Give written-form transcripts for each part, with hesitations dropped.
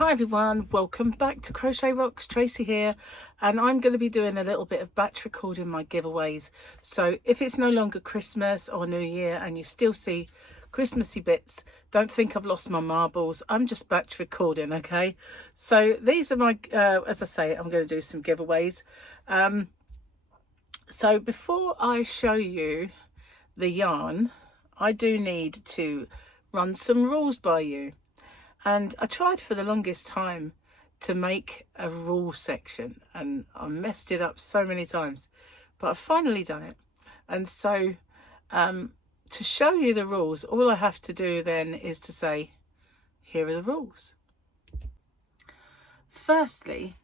Hi everyone, welcome back to Crochet Rocks. Tracy here, and I'm going to be doing a little bit of batch recording my giveaways. So if it's no longer Christmas or New Year and you still see Christmassy bits, don't think I've lost my marbles. I'm just batch recording, okay? So these are my, as I say, I'm going to do some giveaways. So before I show you the yarn, I do need to run some rules by you. And I tried for the longest time to make a rule section, and I messed it up so many times, but I've finally done it. And so to show you the rules, all I have to do then is to say, here are the rules. Firstly,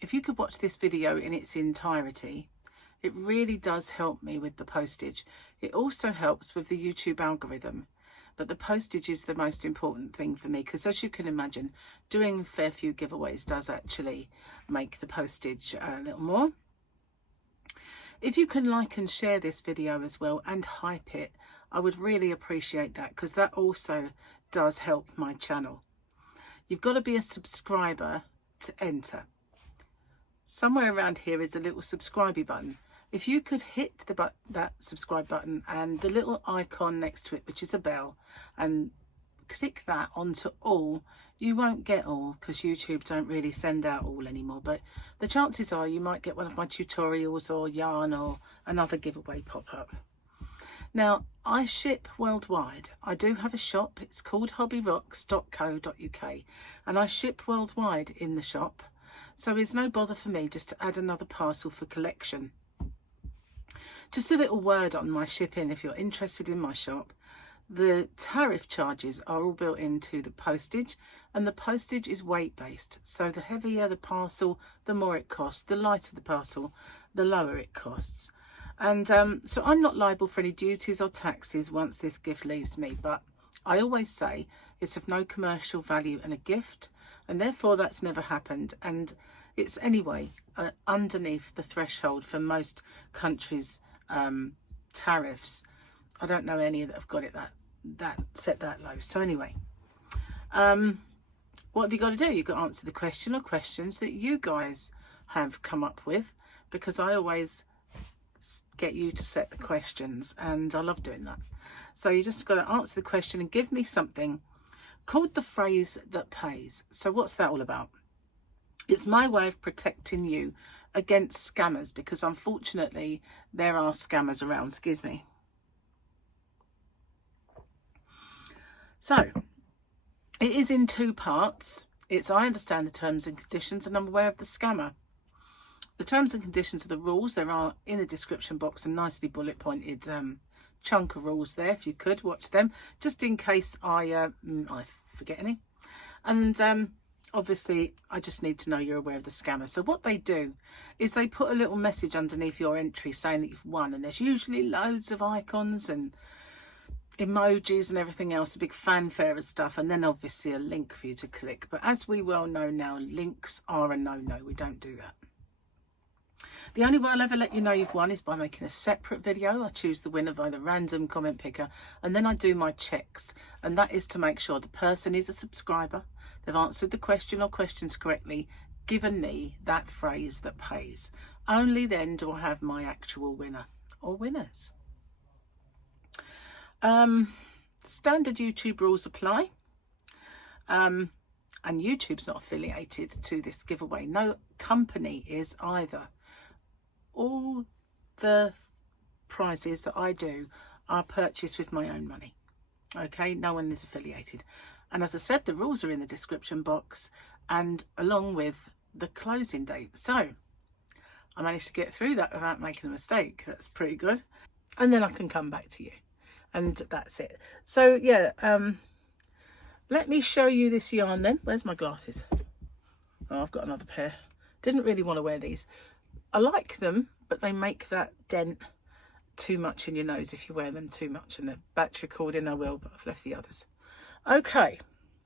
if you could watch this video in its entirety, it really does help me with the postage. It also helps with the YouTube algorithm. But the postage is the most important thing for me, because as you can imagine, doing a fair few giveaways does actually make the postage a little more. If you can like and share this video as well and hype it, I would really appreciate that, because that also does help my channel. You've got to be a subscriber to enter. Somewhere around here is a little subscribe button. If you could hit that subscribe button and the little icon next to it, which is a bell, and click that onto all, you won't get all because YouTube don't really send out all anymore, but the chances are you might get one of my tutorials or yarn or another giveaway pop up. Now, I ship worldwide. I do have a shop. It's called hobbyrocks.co.uk, and I ship worldwide in the shop, so it's no bother for me just to add another parcel for collection. Just a little word on my shipping if you're interested in my shop. The tariff charges are all built into the postage, and the postage is weight based. So the heavier the parcel, the more it costs. The lighter the parcel, the lower it costs. And so I'm not liable for any duties or taxes once this gift leaves me. But I always say it's of no commercial value and a gift, and therefore that's never happened. And it's anyway underneath the threshold for most countries' tariffs. I don't know any that have got it that set that low. So anyway, what have you got to do? You've got to answer the question or questions that you guys have come up with, because I always get you to set the questions and I love doing that. So you just got to answer the question and give me something called the phrase that pays. So what's that all about? It's my way of protecting you against scammers, because unfortunately there are scammers around. Excuse me. So it is in two parts. It's I understand the terms and conditions, and I'm aware of the scammer. The terms and conditions are the rules. There are in the description box a nicely bullet pointed chunk of rules there. If you could watch them, just in case I forget any. And obviously I just need to know you're aware of the scammer. So what they do is they put a little message underneath your entry saying that you've won, and there's usually loads of icons and emojis and everything else, a big fanfare of stuff, and then obviously a link for you to click. But as we well know now, links are a no-no. We don't do that. The only way I'll ever let you know you've won is by making a separate video. I choose the winner by the random comment picker, and then I do my checks, and that is to make sure the person is a subscriber, they've answered the question or questions correctly, given me that phrase that pays. Only then do I have my actual winner or winners. Standard YouTube rules apply, and YouTube's not affiliated to this giveaway. No company is either. All the prizes that I do are purchased with my own money. Okay, no one is affiliated. And as I said, the rules are in the description box, and along with the closing date. So I managed to get through that without making a mistake. That's pretty good. And then I can come back to you. And that's it. So yeah, let me show you this yarn then. Where's my glasses? Oh, I've got another pair. Didn't really want to wear these. I like them, but they make that dent too much in your nose if you wear them too much. And the batch recording I will, but I've left the others. Okay,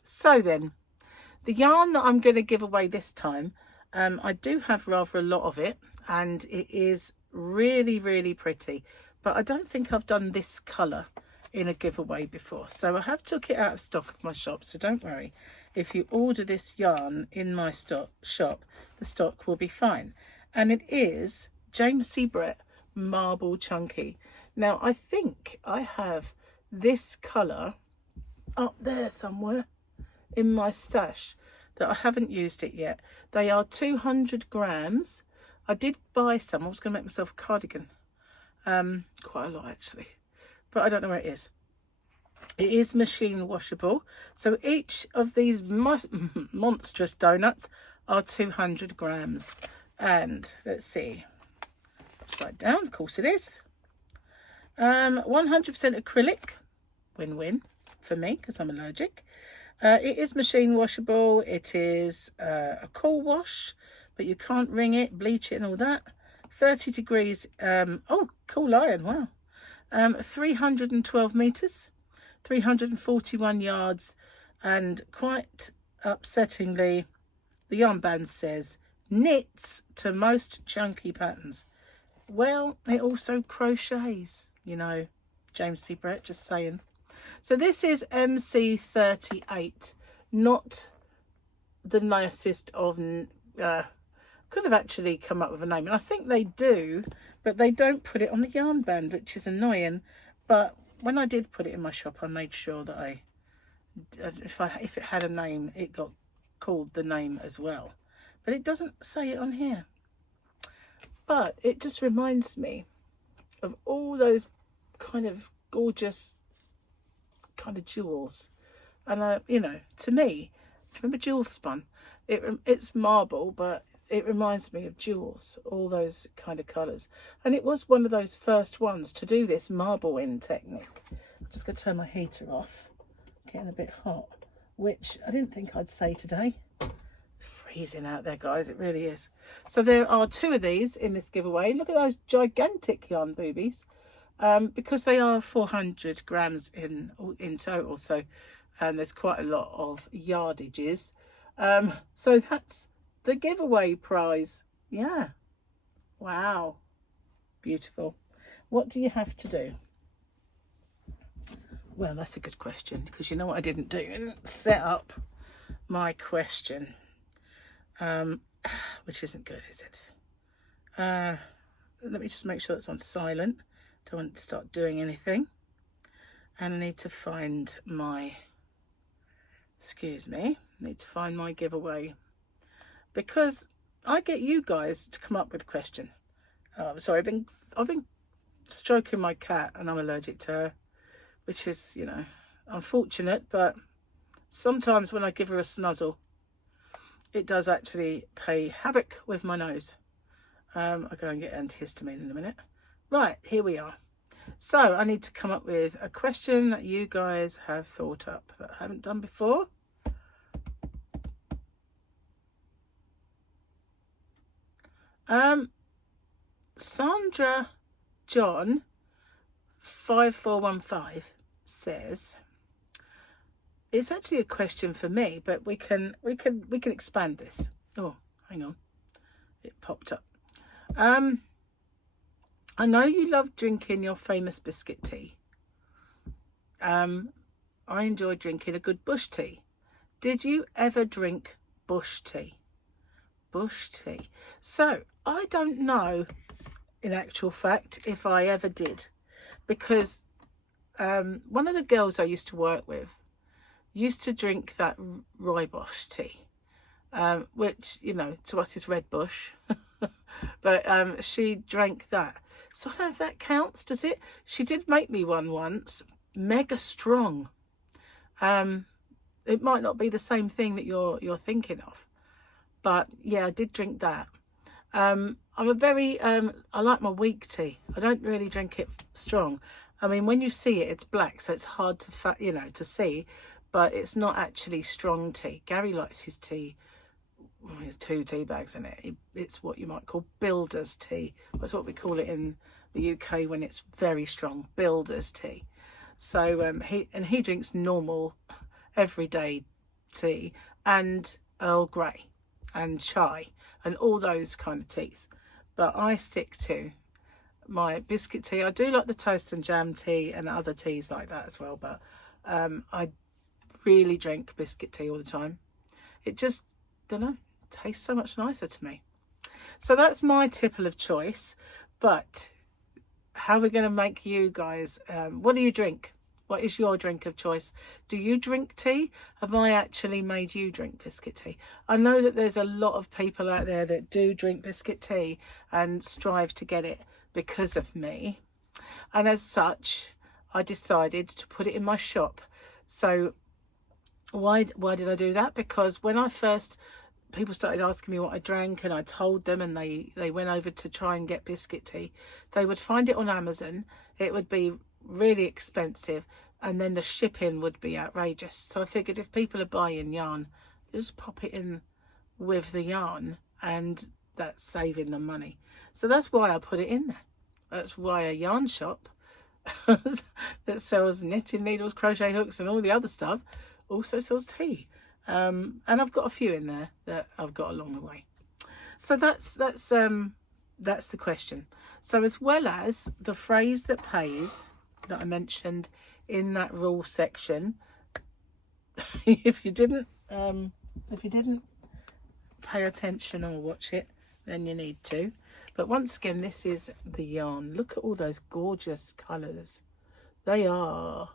so then the yarn that I'm going to give away this time, I do have rather a lot of it, and it is really, really pretty. But I don't think I've done this colour in a giveaway before, so I have took it out of stock of my shop, so don't worry, if you order this yarn in my shop, the stock will be fine. And it is James C. Brett Marble Chunky. Now, I think I have this colour up there somewhere in my stash that I haven't used it yet. They are 200 grams. I did buy some. I was going to make myself a cardigan. Quite a lot, actually. But I don't know where it is. It is machine washable. So each of these monstrous donuts are 200 grams. And let's see. Upside down, of course it is. 100% acrylic. Win-win for me because I'm allergic. It is machine washable. It is a cool wash, but you can't wring it, bleach it and all that. 30 degrees. Oh, cool iron. Wow. 312 meters, 341 yards, and quite upsettingly, the yarn band says knits to most chunky patterns. Well, it also crochets, you know, James C. Brett, just saying. So this is MC38, not the nicest of, could have actually come up with a name. And I think they do, but they don't put it on the yarn band, which is annoying. But when I did put it in my shop, I made sure that if it had a name, it got called the name as well. But it doesn't say it on here. But it just reminds me of all those kind of gorgeous kind of jewels. And you know, to me, remember jewel spun? It's marble, but it reminds me of jewels, all those kind of colours. And it was one of those first ones to do this marble in technique. I'm just going to turn my heater off. Getting a bit hot, which I didn't think I'd say today. It's freezing out there, guys. It really is. So there are 2 of these in this giveaway. Look at those gigantic yarn boobies. Because they are 400 grams in total. So there's quite a lot of yardages. So that's the giveaway prize. Yeah. Wow. Beautiful. What do you have to do? Well, that's a good question, because you know what I didn't do? I didn't set up my question, which isn't good, is it? Let me just make sure it's on silent. Don't want to start doing anything. And I need to find my, excuse me, I need to find my giveaway, because I get you guys to come up with a question. Sorry, I've been stroking my cat and I'm allergic to her, which is, you know, unfortunate, but sometimes when I give her a snuzzle, it does actually play havoc with my nose. I'll go and get antihistamine in a minute. Right, here we are. So I need to come up with a question that you guys have thought up that I haven't done before. Sandra John 5415 says, it's actually a question for me, but we can expand this. Oh, hang on, it popped up. I know you love drinking your famous biscuit tea. I enjoy drinking a good bush tea. Did you ever drink bush tea? Bush tea. So I don't know, in actual fact, if I ever did, because one of the girls I used to work with used to drink that rooibos tea, which, you know, to us is red bush, but she drank that. So I don't know if that counts, does it? She did make me one once, mega strong. It might not be the same thing that you're thinking of, but yeah, I did drink that. I'm a very, I like my weak tea. I don't really drink it strong. I mean, when you see it, it's black, so it's hard to, to see, but it's not actually strong tea. Gary likes his tea. There's 2 tea bags in it. It's what you might call builder's tea. That's what we call it in the UK when it's very strong, builder's tea. So he drinks normal, everyday tea and Earl Grey and chai and all those kind of teas. But I stick to my biscuit tea. I do like the toast and jam tea and other teas like that as well, but I really drink biscuit tea all the time. It just, don't know, tastes so much nicer to me. So that's my tipple of choice. But how we're going to make you guys, what do you drink? What is your drink of choice? Do you drink tea? Have I actually made you drink biscuit tea? I know that there's a lot of people out there that do drink biscuit tea and strive to get it because of me. And as such, I decided to put it in my shop. So why did I do that? Because when I first, people started asking me what I drank, and I told them, and they went over to try and get biscuit tea. They would find it on Amazon. It would be really expensive, and then the shipping would be outrageous. So I figured if people are buying yarn, just pop it in with the yarn, and that's saving them money. So that's why I put it in there. That's why a yarn shop that sells knitting needles, crochet hooks and all the other stuff also sells tea. And I've got a few in there that I've got along the way. So that's the question. So as well as the phrase that pays that I mentioned in that rule section, if you didn't pay attention or watch it, then you need to. But once again, this is the yarn. Look at all those gorgeous colours. They are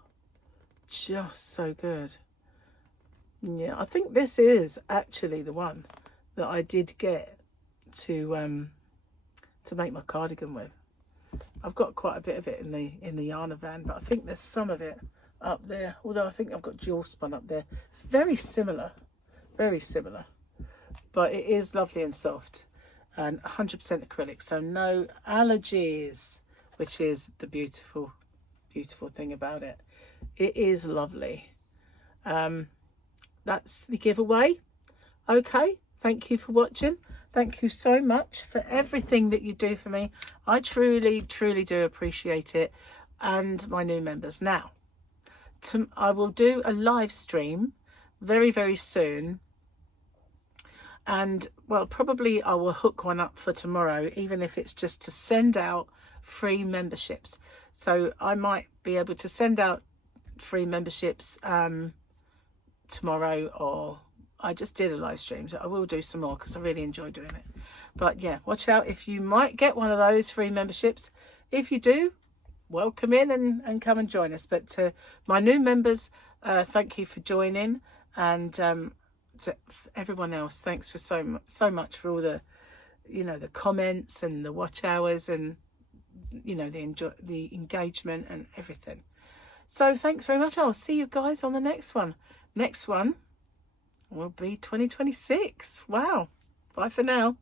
just so good. Yeah, I think this is actually the one that I did get to make my cardigan with. I've got quite a bit of it in the yarn van, but I think there's some of it up there. Although I think I've got dual spun up there. It's very similar, but it is lovely and soft and 100% acrylic, so no allergies, which is the beautiful thing about it. It is lovely. That's the giveaway. Okay, thank you for watching. Thank you so much for everything that you do for me. I truly do appreciate it, and my new members. Now, I will do a live stream very soon, and well, probably I will hook one up for tomorrow, even if it's just to send out free memberships. So I might be able to send out free memberships tomorrow, or I just did a live stream, so I will do some more because I really enjoy doing it. But yeah, watch out if you might get one of those free memberships. If you do, welcome in and come and join us. But to my new members, thank you for joining, and to everyone else, thanks for so much for all the the comments and the watch hours, and the engagement and everything. So thanks very much. I'll see you guys on the next one. Next one will be 2026. Wow. Bye for now.